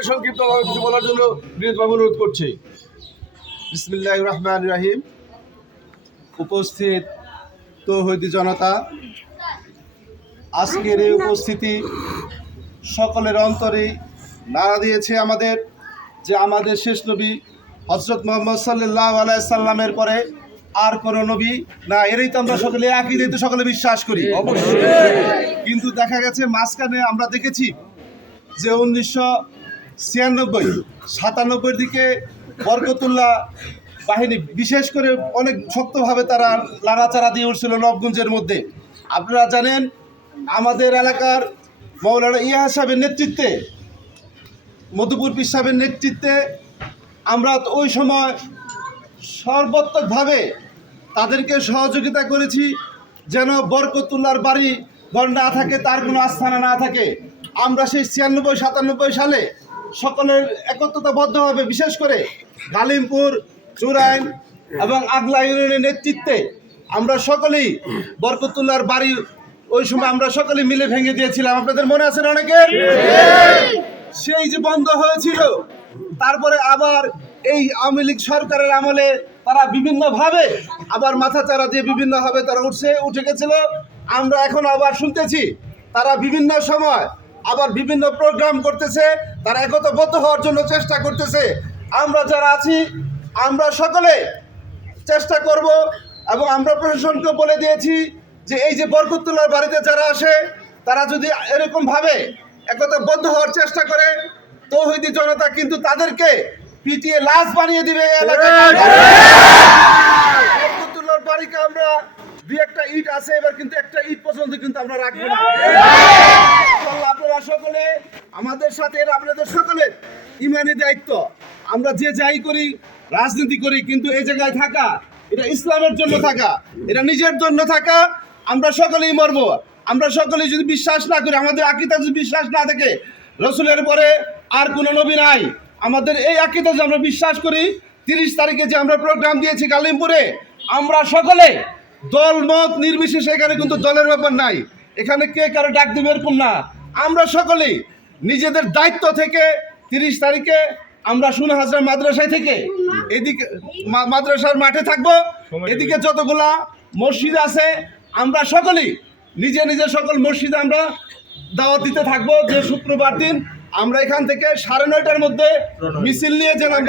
সবাইকে সংক্ষিপ্তভাবে কিছু বলার জন্য বৃহৎভাবে অনুরোধ করছি। বিসমিল্লাহ রহমান রাহিম। উপস্থিত তৌহিদি জনতা আজকের এই উপস্থিতি সকলের অন্তরে নাড়া দিয়েছে আমাদের যে আমাদের শেষ নবী হজরত মোহাম্মদ সাল্লাহ আলাইসাল্লামের পরে আর কোনো নবী না এরই তো আমরা সকলে একই তো সকলে বিশ্বাস করি। অবশ্যই। কিন্তু দেখা গেছে মাঝখানে আমরা দেখেছি যে উনিশশো ছিয়ানব্বই, সাতানব্বইয়ের দিকে বরকতুল্লাহ বাহিনী, বিশেষ করে অনেক শক্তভাবে তারা লাড়াচাড়া দিয়ে উঠছিল নবগঞ্জের মধ্যে। আপনারা জানেন, আমাদের এলাকার মৌলানা ইয়া সাহেবের নেতৃত্বে, মধুপুর পীর সাহেবের নেতৃত্বে আমরা ওই সময় সর্বাত্মকভাবে তাদেরকে সহযোগিতা করেছি যেন বরকতুল্লার বাড়ি ঘর না থাকে, তার কোনো আস্থানা না থাকে। আমরা সেই ছিয়ানব্বই, সাতানব্বই সালে সকলের একত্রতাবদ্ধভাবে, বিশেষ করে গালিমপুর, চুরাইন এবং আগলা ইউনিয়নের নেতৃত্বে আমরা সকলেই বরকতুল্লার বাড়ি, ওই সময় আমরা সকলেই মিলে ভেঙে দিয়েছিলাম। আপনাদের মনে আছে না অনেকের সেই যে বন্ধ হয়েছিল, তারপরে আবার এই আওয়ামী লীগ সরকারের আমলে তারা বিভিন্নভাবে আবার মাথা চারা দিয়ে বিভিন্নভাবে তারা উঠছে, উঠে গেছিল। আমরা এখন আবার শুনতেছি, তারা বিভিন্ন সময় আবার বিভিন্ন প্রোগ্রাম করতেছে, তারা একতাবদ্ধ হওয়ার জন্য চেষ্টা করতেছে। আমরা যারা আছি, আমরা সকলে চেষ্টা করব এবং আমরা প্রশাসনকে বলে দিয়েছি যে এই যে বরকতুল্লার বাড়িতে যারা আসে, তারা যদি এরকম ভাবে একতা বন্ধ হওয়ার চেষ্টা করে, তৌহিদি জনতা কিন্তু তাদেরকে পিটিয়ে লাশ বানিয়ে দিবে এলাকায়। বাড়িকে আমরা দুই একটা ইট আছে, এবার কিন্তু একটা ইট পর্যন্ত কিন্তু আমরা রাখব না। সকলে, আমাদের সাথে আপনাদের সকলের ইমানি দায়িত্ব। আমরা যে যাই করি, রাজনীতি করি, কিন্তু এই জায়গায় থাকা, এটা ইসলামের জন্য থাকা, এটা নিজের জন্য থাকা, আমরা সকলেই মরব। আমরা সকলেই যদি বিশ্বাস না করি, আমাদের আকিদা যদি বিশ্বাস না থাকে, রসুলের পরে আর কোনো নবী নাই। আমাদের এই আকিদা যে আমরা বিশ্বাস করি, তিরিশ তারিখে যে আমরা প্রোগ্রাম দিয়েছি কালিমপুরে, আমরা সকলে দল, মত নির্বিশেষে এখানে কিন্তু দলের ব্যাপার নাই। এখানে কে কারও ডাক দেবে এরকম না। আমরা সকলেই নিজেদের দায়িত্ব থেকে তিরিশ তারিখে আমরা শুনে হাজরা মাদ্রাসায় থেকে এদিকে মাদ্রাসার মাঠে থাকব। এদিকে যতগুলা মসজিদ আছে আমরা সকলেই নিজে নিজে সকল মসজিদে আমরা দাওয়াত দিতে থাকব। যে শুক্রবার দিন আমরা এখান থেকে সাড়ে নয়টার মধ্যে মিছিল নিয়ে আমরা